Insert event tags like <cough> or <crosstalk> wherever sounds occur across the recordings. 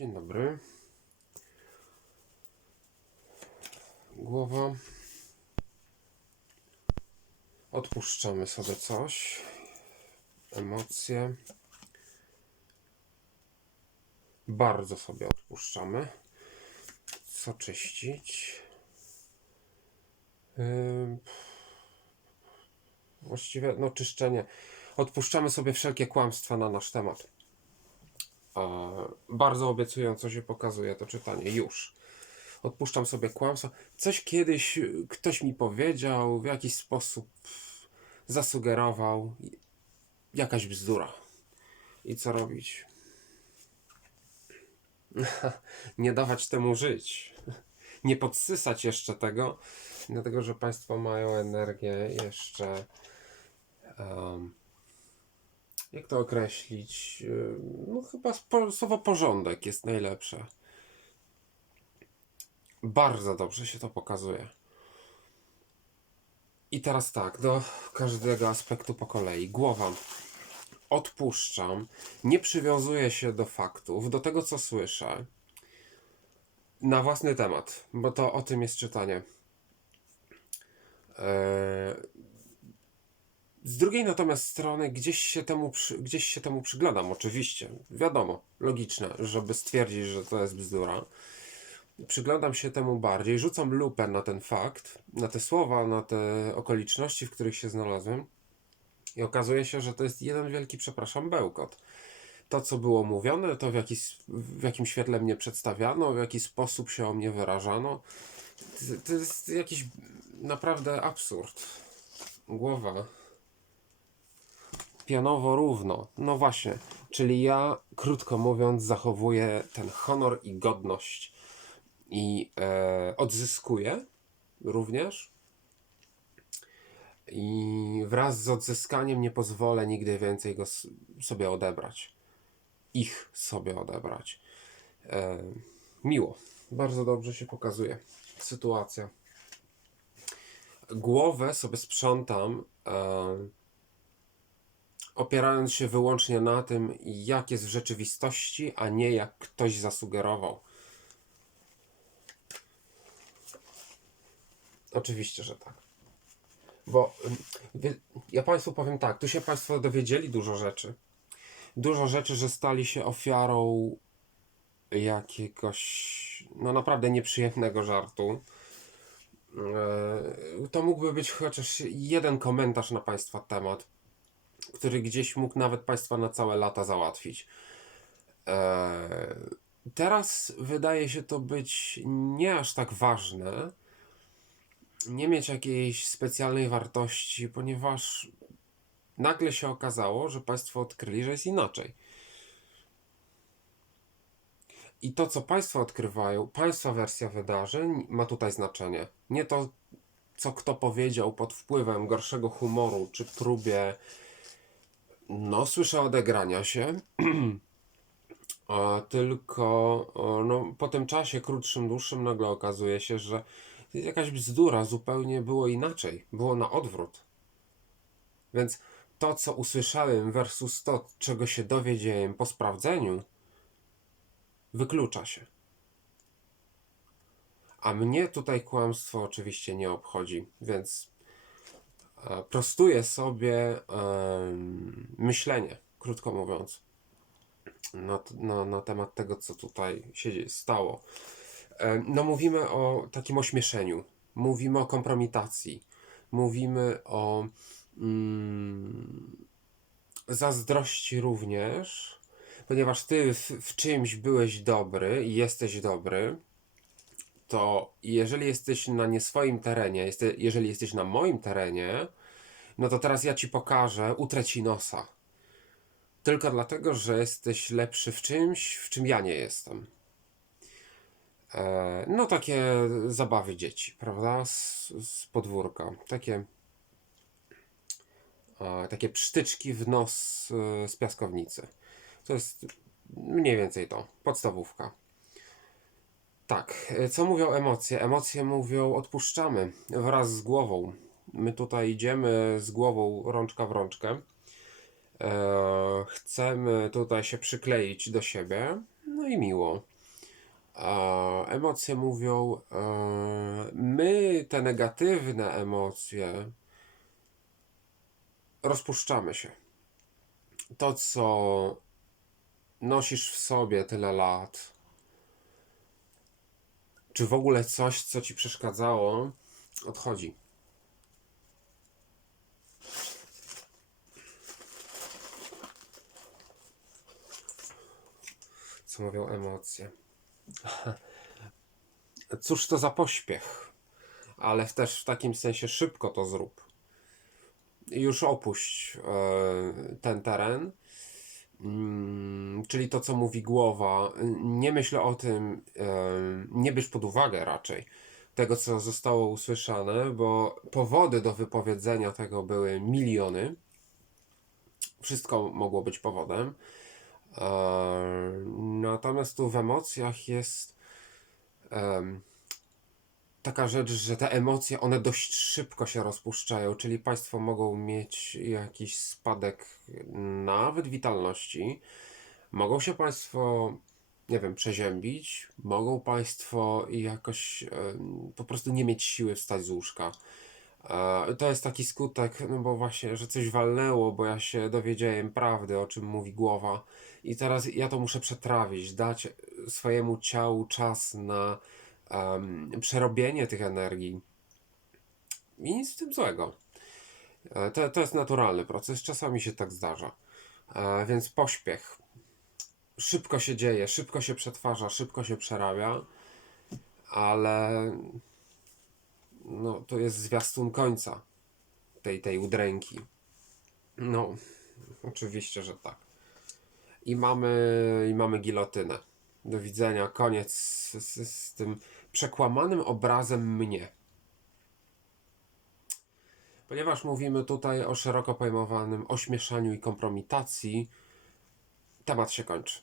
Dzień dobry. Głowa. Odpuszczamy sobie coś. Emocje. Bardzo sobie odpuszczamy. Co czyścić? Właściwie, no czyszczenie. Odpuszczamy sobie wszelkie kłamstwa na nasz temat. E, bardzo obiecująco się pokazuje to czytanie. Już. Odpuszczam sobie kłamstwa. Coś kiedyś y, ktoś mi powiedział, w jakiś sposób zasugerował. Jakaś bzdura. I co robić? <laughs> Nie dawać temu żyć. Nie podsysać jeszcze tego, dlatego że Państwo mają energię jeszcze. em, jak to określić? Yy, No chyba słowo porządek jest najlepsze. Bardzo dobrze się to pokazuje. I teraz tak, do każdego aspektu po kolei. Głowa. Odpuszczam. Nie przywiązuję się do faktów, do tego co słyszę. Na własny temat, bo to o tym jest czytanie. Eee, z drugiej natomiast strony gdzieś się temu, gdzieś się temu przyglądam, oczywiście. Wiadomo, logiczne, żeby stwierdzić, że to jest bzdura. Przyglądam się temu bardziej, rzucam lupę na ten fakt, na te słowa, na te okoliczności, w których się znalazłem. I okazuje się, że to jest jeden wielki, przepraszam, bełkot. To, co było mówione, to w, jaki, w jakim świetle mnie przedstawiano, w jaki sposób się o mnie wyrażano, to, to jest jakiś naprawdę absurd. Głowa pionowo równo. No właśnie, czyli ja, krótko mówiąc, zachowuję ten honor i godność i e, odzyskuję również. I wraz z odzyskaniem nie pozwolę nigdy więcej go sobie odebrać. Ich sobie odebrać. E, miło. Bardzo dobrze się pokazuje sytuacja. Głowę sobie sprzątam. E, opierając się wyłącznie na tym, jak jest w rzeczywistości, a nie jak ktoś zasugerował. Oczywiście, że tak. Bo ja Państwu powiem tak, tu się Państwo dowiedzieli dużo rzeczy. Dużo rzeczy, że stali się ofiarą jakiegoś, no naprawdę nieprzyjemnego żartu. E, To mógłby być chociaż jeden komentarz na Państwa temat który gdzieś mógł nawet Państwa na całe lata załatwić. Eee, teraz wydaje się to być nie aż tak ważne, nie mieć jakiejś specjalnej wartości, ponieważ nagle się okazało, że Państwo odkryli, że jest inaczej. I to, co Państwo odkrywają, Państwa wersja wydarzeń ma tutaj znaczenie. Nie to, co kto powiedział pod wpływem gorszego humoru, czy próbie no, słyszę odegrania się, <clears throat> tylko no, po tym czasie krótszym, dłuższym nagle okazuje się, że to jest jakaś bzdura, zupełnie było inaczej, było na odwrót. Więc to, co usłyszałem versus to, czego się dowiedziałem po sprawdzeniu, wyklucza się. A mnie tutaj kłamstwo oczywiście nie obchodzi, więc e, prostuję sobie myślenie, krótko mówiąc, na, na, na temat tego, co tutaj się stało. No, mówimy o takim ośmieszeniu, mówimy o kompromitacji, mówimy o mm, zazdrości również, ponieważ ty w, w czymś byłeś dobry i jesteś dobry, to jeżeli jesteś na nie swoim terenie, jeste, jeżeli jesteś na moim terenie, no to teraz ja ci pokażę, utrę ci nosa. Tylko dlatego, że jesteś lepszy w czymś, w czym ja nie jestem. E, no takie zabawy dzieci, prawda? Z, z podwórka. Takie, e, takie psztyczki w nos e, z piaskownicy. To jest mniej więcej to, podstawówka. Tak, e, co mówią emocje? Emocje mówią odpuszczamy wraz z głową. My tutaj idziemy z głową rączka w rączkę. E, chcemy tutaj się przykleić do siebie. No i miło. Emocje mówią, e, my te negatywne emocje rozpuszczamy się. To, co nosisz w sobie tyle lat, czy w ogóle coś, co ci przeszkadzało, odchodzi. Co mówią emocje? <laughs> Cóż to za pośpiech, ale też w takim sensie szybko to zrób. Już opuść e, ten teren. Mm, czyli to, co mówi głowa. Nie myśl o tym, e, nie bierz pod uwagę raczej tego, co zostało usłyszane, bo powody do wypowiedzenia tego były miliony. Wszystko mogło być powodem. E, Natomiast tu w emocjach jest taka rzecz, że te emocje, one dość szybko się rozpuszczają, czyli Państwo mogą mieć jakiś spadek nawet witalności, mogą się Państwo, nie wiem, przeziębić, mogą Państwo jakoś po prostu nie mieć siły wstać z łóżka. E, To jest taki skutek, no bo właśnie, że coś walnęło, bo ja się dowiedziałem prawdy, o czym mówi głowa. I teraz ja to muszę przetrawić, dać swojemu ciału czas na em, przerobienie tych energii. I nic w tym złego. E, To, to jest naturalny proces, czasami się tak zdarza. E, Więc pośpiech. Szybko się dzieje, szybko się przetwarza, szybko się przerabia, ale no, to jest zwiastun końca tej, tej udręki. No, oczywiście, że tak. I mamy, i mamy gilotynę. Do widzenia, koniec z, z, z tym przekłamanym obrazem mnie. Ponieważ mówimy tutaj o szeroko pojmowanym ośmieszaniu i kompromitacji, temat się kończy.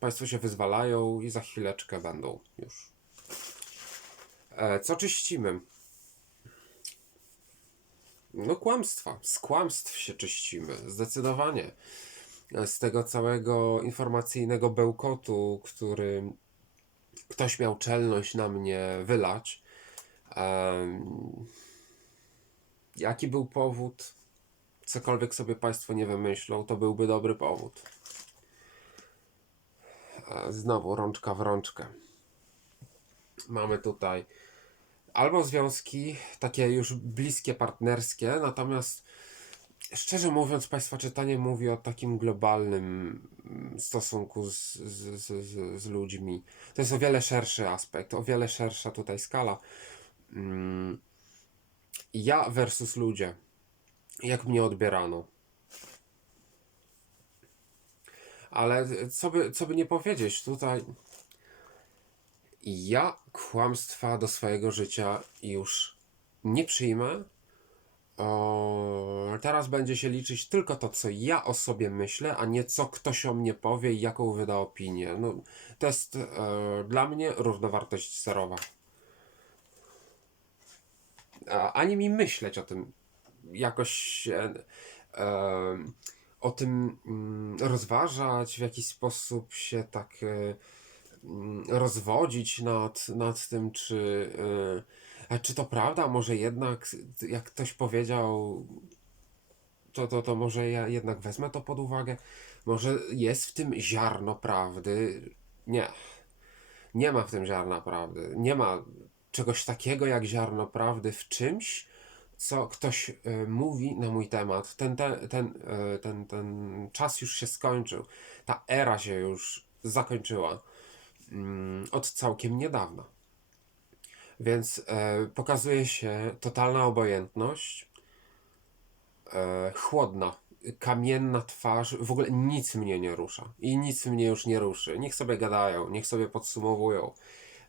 Państwo się wyzwalają i za chwileczkę będą już. E, co czyścimy? No kłamstwa. Z kłamstw się czyścimy. Zdecydowanie. E, Z tego całego informacyjnego bełkotu, który ktoś miał czelność na mnie wylać. Jaki był powód? Cokolwiek sobie Państwo nie wymyślą, to byłby dobry powód. E, Znowu rączka w rączkę. Mamy tutaj albo związki takie już bliskie, partnerskie, natomiast szczerze mówiąc, Państwa czytanie mówi o takim globalnym mm, stosunku z, z, z, z, ludźmi. To jest o wiele szerszy aspekt, o wiele szersza tutaj skala. Mm, Ja versus ludzie. Jak mnie odbierano. Ale co by, co by nie powiedzieć, tutaj ja kłamstwa do swojego życia już nie przyjmę. O, teraz będzie się liczyć tylko to, co ja o sobie myślę, a nie co ktoś o mnie powie i jaką wyda opinię. No, to jest e, dla mnie równowartość zerowa. A, ani mi myśleć o tym jakoś e, e, o tym mm, rozważać, w jakiś sposób się tak e, mm, rozwodzić nad, nad tym, czy, e, a czy to prawda, może jednak jak ktoś powiedział, to, to, to może ja jednak wezmę to pod uwagę. Może jest w tym ziarno prawdy. Nie. Nie ma w tym ziarna prawdy. Nie ma czegoś takiego jak ziarno prawdy w czymś, co ktoś e, mówi na mój temat. Ten, ten, ten, e, ten, ten czas już się skończył. Ta era się już zakończyła. Mm, od całkiem niedawna. Więc e, pokazuje się totalna obojętność, e, chłodna, kamienna twarz, w ogóle nic mnie nie rusza i nic mnie już nie ruszy. Niech sobie gadają, niech sobie podsumowują,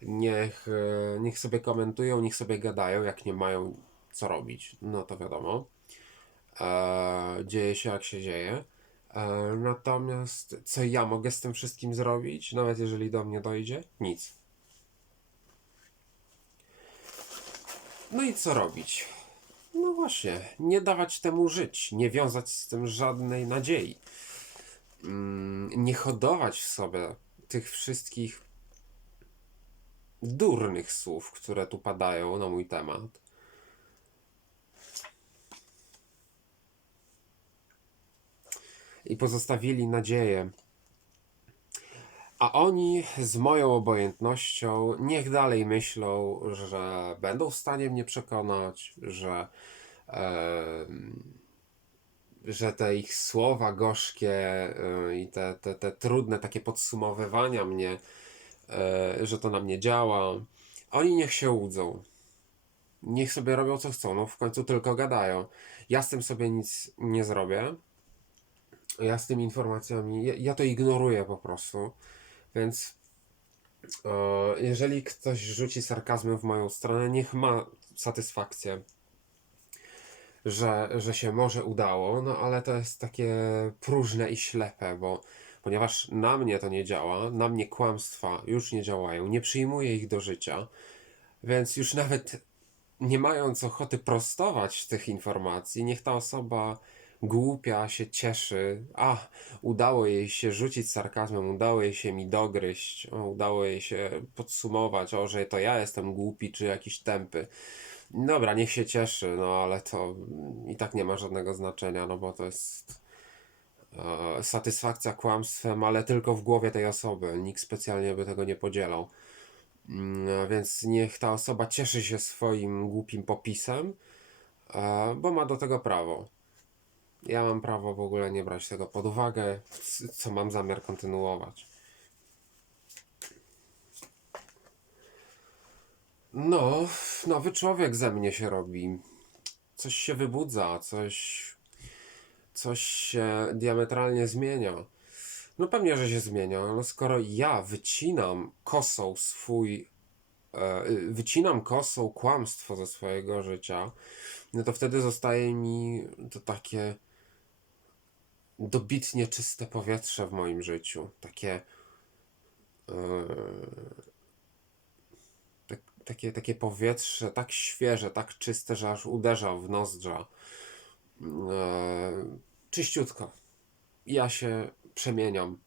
niech, e, niech sobie komentują, niech sobie gadają, jak nie mają co robić. No to wiadomo. E, dzieje się jak się dzieje. E, natomiast co ja mogę z tym wszystkim zrobić, nawet jeżeli do mnie dojdzie? Nic. No i co robić? No właśnie, nie dawać temu żyć, nie wiązać z tym żadnej nadziei. Mm, Nie hodować w sobie tych wszystkich durnych słów, które tu padają na mój temat. I pozostawili nadzieję. A oni z moją obojętnością niech dalej myślą, że będą w stanie mnie przekonać, że, em, że te ich słowa gorzkie e, i te, te, te trudne takie podsumowywania mnie, e, że to na mnie działa. Oni niech się łudzą. Niech sobie robią co chcą, no w końcu tylko gadają. Ja z tym sobie nic nie zrobię. Ja z tymi informacjami, ja, ja to ignoruję po prostu. Więc e, jeżeli ktoś rzuci sarkazmem w moją stronę, niech ma satysfakcję, że, że się może udało, no ale to jest takie próżne i ślepe, bo ponieważ na mnie to nie działa, na mnie kłamstwa już nie działają, nie przyjmuję ich do życia, więc już nawet nie mając ochoty prostować tych informacji, niech ta osoba głupia się cieszy. A, udało jej się rzucić sarkazmem, udało jej się mi dogryźć, o, udało jej się podsumować, o, że to ja jestem głupi czy jakiś tępy. Dobra, niech się cieszy, no ale to i tak nie ma żadnego znaczenia, no bo to jest e, satysfakcja kłamstwem, ale tylko w głowie tej osoby. Nikt specjalnie by tego nie podzielał. Mm, Więc niech ta osoba cieszy się swoim głupim popisem, e, bo ma do tego prawo. Ja mam prawo w ogóle nie brać tego pod uwagę, co mam zamiar kontynuować. No, nowy człowiek ze mnie się robi. Coś się wybudza, coś, coś się diametralnie zmienia. No pewnie, że się zmienia. No skoro ja wycinam kosą swój, e, wycinam kosą kłamstwo ze swojego życia, no to wtedy zostaje mi to takie dobitnie czyste powietrze w moim życiu. Takie, tak, takie, takie powietrze tak świeże, tak czyste, że aż uderza w nozdrza. E, czyściutko. Ja się przemieniam.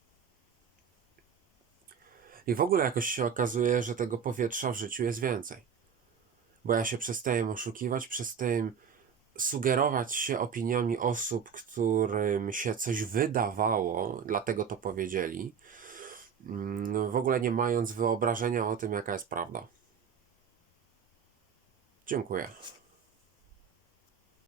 I w ogóle jakoś się okazuje, że tego powietrza w życiu jest więcej. Bo ja się przestaję oszukiwać, przestaję sugerować się opiniami osób, którym się coś wydawało, dlatego to powiedzieli, mm, w ogóle nie mając wyobrażenia o tym, jaka jest prawda. Dziękuję.